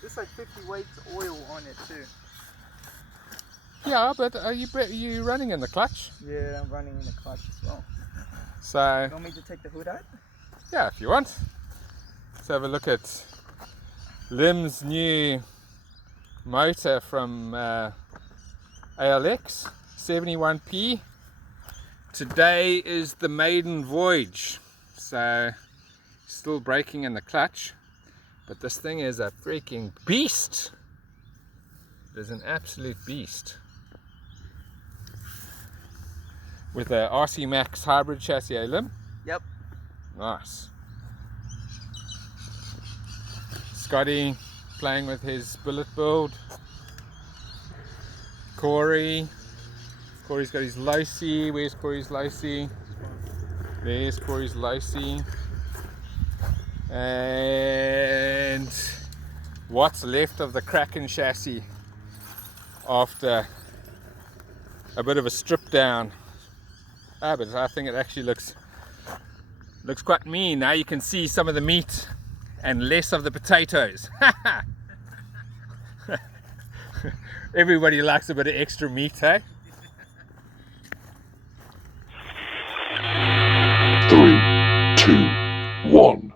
There's like 50 weights oil on it too. Yeah, but are you running in the clutch? Yeah, I'm running in the clutch as well. So, You want me to take the hood out? yeah, if you want. Let's have a look at Lim's new motor from ALX 71P. Today is the maiden voyage, so still braking in the clutch, but this thing is a freaking beast. It is an absolute beast. With a RC Max hybrid chassis, eh, Lim? Yep. Nice. Scotty playing with his billet build. Corey's got his Lacey. Where's Corey's Lacey? There's Corey's Lacey. And what's left of the Kraken chassis after a bit of a strip down. But I think it actually looks quite mean. Now you can see some of the meat and less of the potatoes. Everybody likes a bit of extra meat, eh? 3, 2, 1.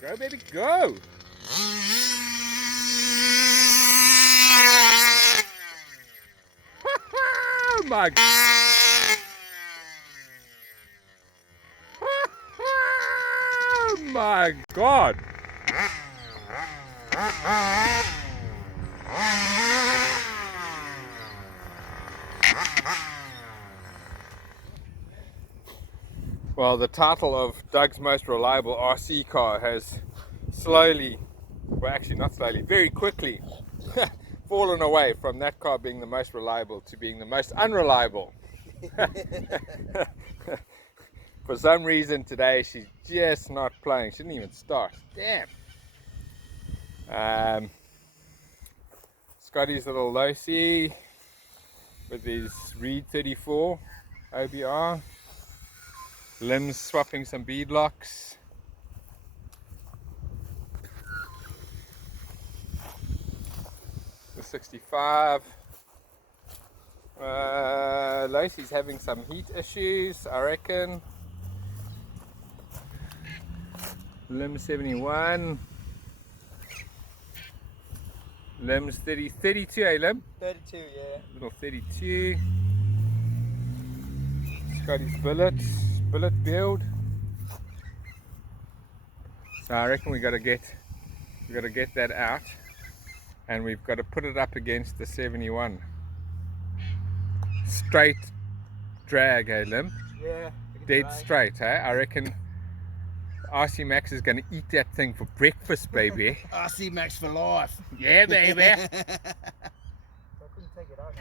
Go, baby, go! Oh my! Oh my God! Well, the title of Doug's most reliable RC car has slowly, well actually not slowly, very quickly fallen away from that car being the most reliable to being the most unreliable. For some reason today she's just not playing. She didn't even start. Damn. Scotty's little Lacey with his Reed 34 OBR. Lim's swapping some bead locks. The 65. Lacey's having some heat issues, I reckon. Lim 71. Lim's 32, eh Lim? 32, yeah. Little 32. Scotty's billet build. So I reckon we gotta get that out, and we've got to put it up against the 71. Straight drag, eh Lim? Yeah. Dead straight, eh? I reckon RC Max is gonna eat that thing for breakfast, baby. RC Max for life. Yeah, baby. I couldn't take it out.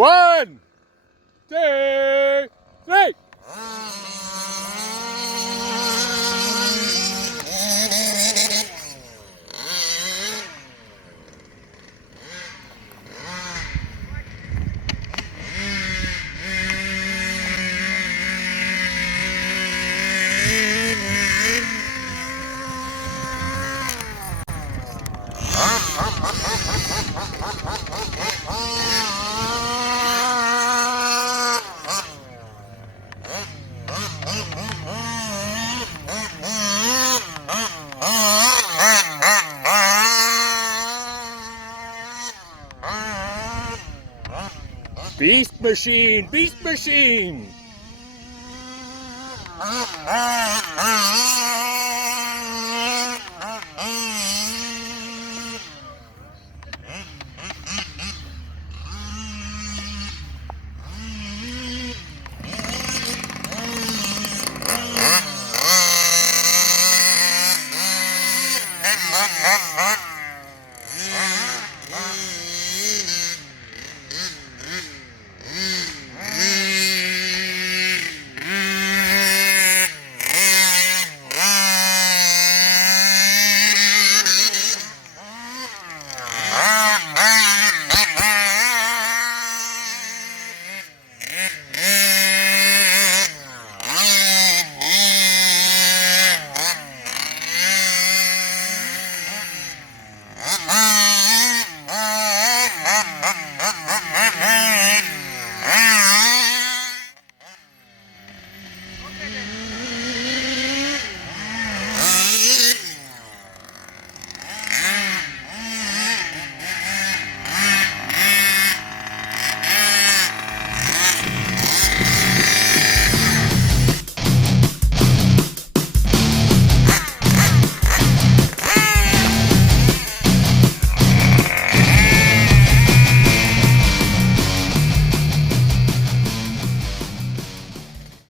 One, 2, 3. Beast machine, beast machine.